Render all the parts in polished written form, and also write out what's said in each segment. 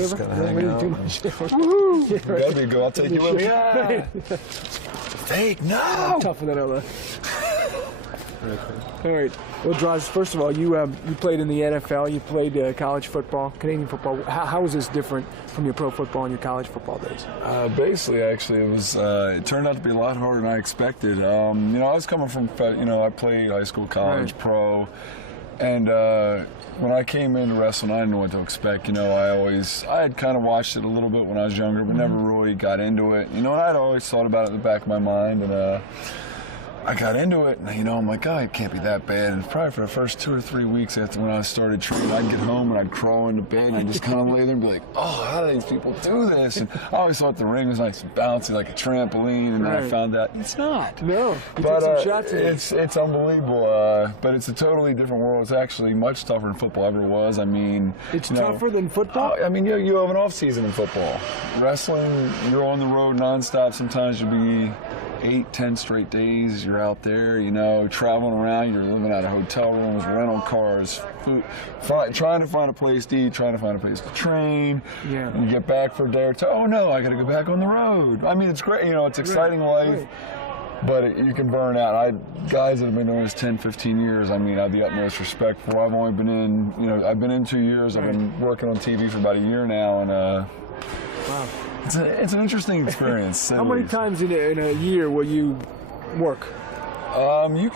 whatever. Just gotta hang out. Too much. Woohoo! Yeah, right. Gotta go. I'll take you with me. Yeah. Fake, no! I'm tougher than ever. All right. Well, Droz, first of all, you played in the NFL. You played college football, Canadian football. How is this different from your pro football and your college football days? Basically, actually, it was. It turned out to be a lot harder than I expected. I was coming from, I played high school, college, right. pro, and when I came into wrestling, I didn't know what to expect. I had kind of watched it a little bit when I was younger, but never really got into it. And I'd always thought about it in the back of my mind, and I got into it, and I'm like, oh, it can't be that bad. And probably for the first 2 or 3 weeks after when I started training, I'd get home and I'd crawl into bed and I'd just kind of lay there and be like, oh, how do these people do this? And I always thought the ring was nice and bouncy like a trampoline, and then I found out it's not. No, you but took some shots in it's unbelievable. But it's a totally different world. It's actually much tougher than football ever was. I mean, it's tougher than football. I mean, you have an off season in football. Wrestling, you're on the road nonstop. Sometimes you'll be 8, 10 straight days. You're out there, traveling around. You're living out of hotel rooms, rental cars, food, trying to find a place to eat, trying to find a place to train. Yeah. And you get back for a day or two. Oh no, I got to go back on the road. I mean, it's great. It's exciting life. Right. But you can burn out. Guys that have been doing this 10, 15 years, I mean, I have the utmost respect for. I've only been in, I've been in 2 years. I've been working on TV for about a year now, and wow. It's an interesting experience. How many times in a year will you work? You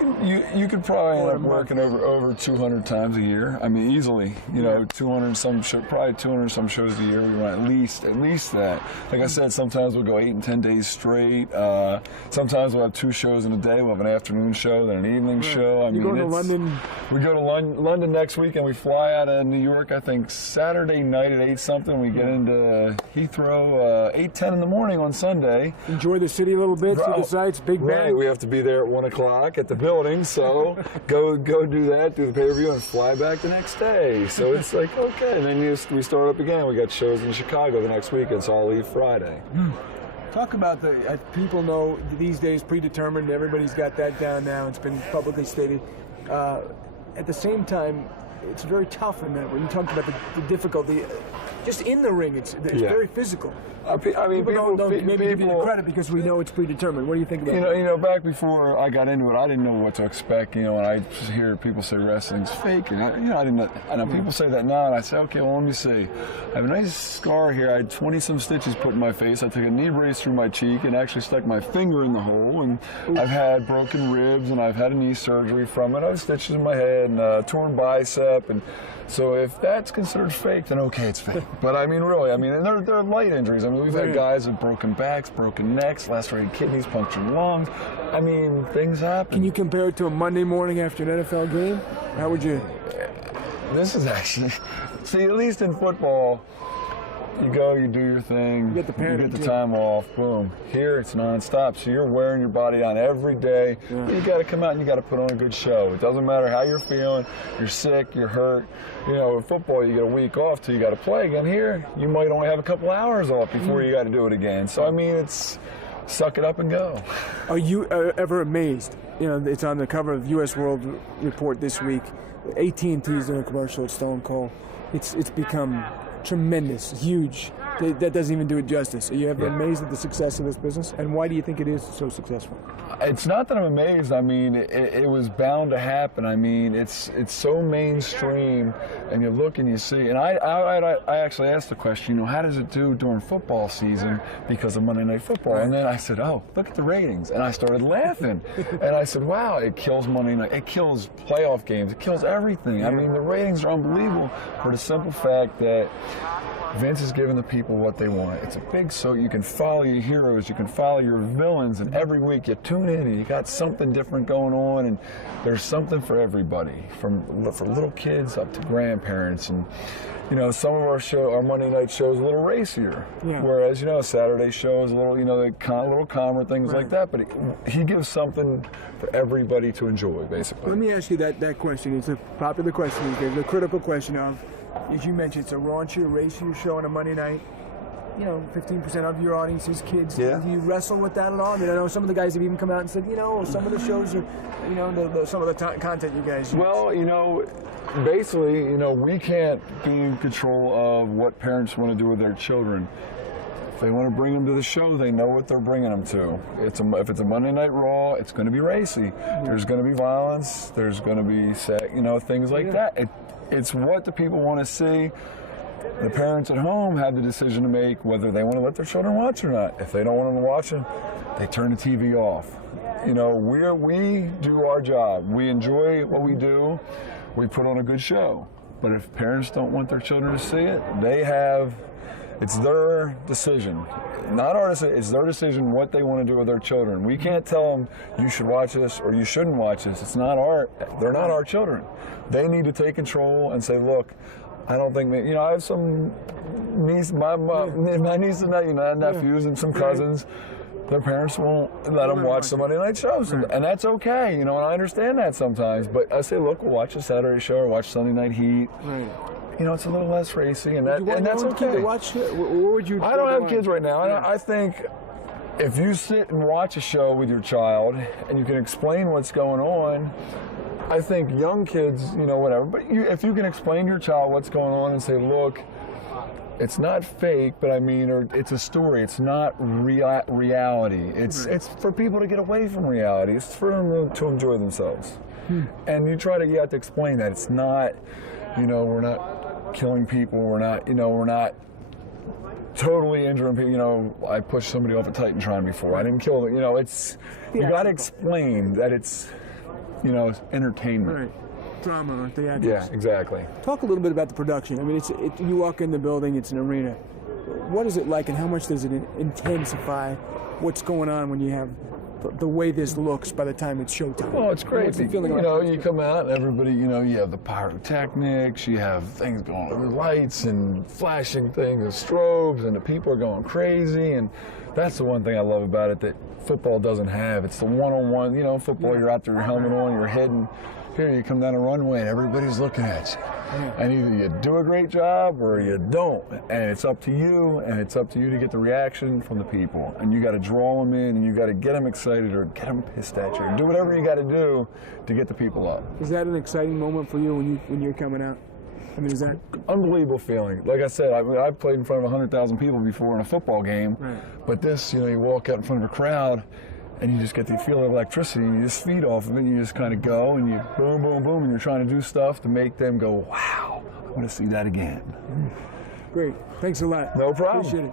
could probably end up working over 200 times a year. I mean, easily. 200 some probably 200 some shows a year. We run at least that. Like I said, sometimes we'll go 8 and 10 days straight. Sometimes we'll have 2 shows in a day. We'll have an afternoon show, then an evening show. You go to London? We go to London next week, and we fly out of New York. I think Saturday night at 8 something. We get into Heathrow 8:10 in the morning on Sunday. Enjoy the city a little bit. See the sights. Big Bang. Right. We have to be there at 1 o'clock at the building, so go do that, do the pay-per-view, and fly back the next day. So it's like, okay, and then we start up again. We got shows in Chicago the next weekend, so I'll leave Friday. Talk about people know these days predetermined. Everybody's got that down now. It's been publicly stated. At the same time, it's very tough in that when you talked about the difficulty. Just in the ring, it's very physical. I mean, people don't maybe give you the credit because we know it's predetermined. What do you think about that? Back before I got into it, I didn't know what to expect. When I hear people say wrestling's fake, and I didn't. I know people say that now, and I say, okay, well, let me see. I have a nice scar here. I had 20 some stitches put in my face. I took a knee brace through my cheek and actually stuck my finger in the hole. And I've had broken ribs, and I've had a knee surgery from it. I have stitches in my head and torn bicep, and so if that's considered fake, then okay, it's fake. But I mean, really, and they're light injuries. I mean, we've had guys with broken backs, broken necks, lacerated kidneys, punctured lungs. I mean, things happen. Can you compare it to a Monday morning after an NFL game? How would you? This is actually, see, at least in football, you go, you do your thing, you get the time off, boom. Here it's nonstop, so you're wearing your body down every day. Yeah. You got to come out and you got to put on a good show. It doesn't matter how you're feeling, you're sick, you're hurt. In football, you get a week off till you got to play again. Here, you might only have a couple hours off before you got to do it again. So, I mean, it's suck it up and go. Are you ever amazed? It's on the cover of U.S. World Report this week. AT&T's doing a commercial with Stone Cold. It's become tremendous, huge. That doesn't even do it justice. Are you ever amazed at the success of this business? And why do you think it is so successful? It's not that I'm amazed. I mean, it was bound to happen. I mean, it's so mainstream, and you look and you see. And I actually asked the question, how does it do during football season because of Monday Night Football? And then I said, oh, look at the ratings. And I started laughing. And I said, wow, it kills Monday Night. It kills playoff games. It kills everything. I mean, the ratings are unbelievable for the simple fact that Vince is giving the people what they want. It's a big show. You can follow your heroes, you can follow your villains, and every week you tune in and you got something different going on, and there's something for everybody, for little kids up to grandparents. And some of our Monday night shows a little racier, whereas a Saturday show is a little, a little calmer, things like that. But he gives something for everybody to enjoy, basically. Let me ask you that question. It's a popular question. It's a critical question of, as you mentioned, it's a raunchier, racier show on a Monday night. 15% of your audience is kids. Yeah. Do you wrestle with that at all? I mean, I know some of the guys have even come out and said, some of the shows are, some of the content you guys use. Well, basically, we can't be in control of what parents want to do with their children. If they want to bring them to the show, they know what they're bringing them to. If it's a Monday Night Raw, it's going to be racy. Yeah. There's going to be violence. There's going to be sex, things like that. It's what the people want to see. The parents at home have the decision to make whether they want to let their children watch or not. If they don't want them to watch it, they turn the TV off. We do our job. We enjoy what we do. We put on a good show. But if parents don't want their children to see it, it's their decision. Not our decision, it's their decision what they want to do with their children. We can't tell them you should watch this or you shouldn't watch this. They're not our children. They need to take control and say, look, I don't think that, I have some niece, my niece and nephews and some cousins. Their parents won't let them watch the Monday night shows, and that's okay, and I understand that sometimes. But I say, look, we'll watch a Saturday show or watch Sunday Night Heat. Right. It's a little less racy, and that's okay. Watch it? What would you? I don't have kids right now. Yeah. I think if you sit and watch a show with your child and you can explain what's going on, I think young kids, whatever. But if you can explain to your child what's going on and say, look, it's not fake, but or it's a story. It's not reality. It's for people to get away from reality. It's for them to enjoy themselves. And you have to explain that it's not, we're not killing people. We're not totally injuring people. I pushed somebody off a Titantron before. I didn't kill them. You got to explain that it's entertainment. Right. Drama or theatrics. Yeah, exactly. Talk a little bit about the production. You walk in the building, it's an arena. What is it like, and how much does it intensify what's going on when you have the way this looks by the time it's showtime? Oh, it's crazy. You come out and everybody, you have the pyrotechnics, you have things going on with lights and flashing things and strobes, and the people are going crazy, and that's the one thing I love about it that football doesn't have. It's the one-on-one. Football, you're out there, your helmet on, you're heading. Here you come down a runway and everybody's looking at you. And either you do a great job or you don't. And it's up to you, to get the reaction from the people. And you got to draw them in, and you got to get them excited or get them pissed at you. Do whatever you got to do to get the people up. Is that an exciting moment for you when you're coming out? Is that unbelievable feeling? Like I said, I've played in front of 100,000 people before in a football game. Right. But this, you walk out in front of a crowd, and you just get the feeling of electricity, and you just feed off of it, and you just kind of go, and you boom, boom, boom, and you're trying to do stuff to make them go, wow, I'm going to see that again. Great. Thanks a lot. No problem. Appreciate it.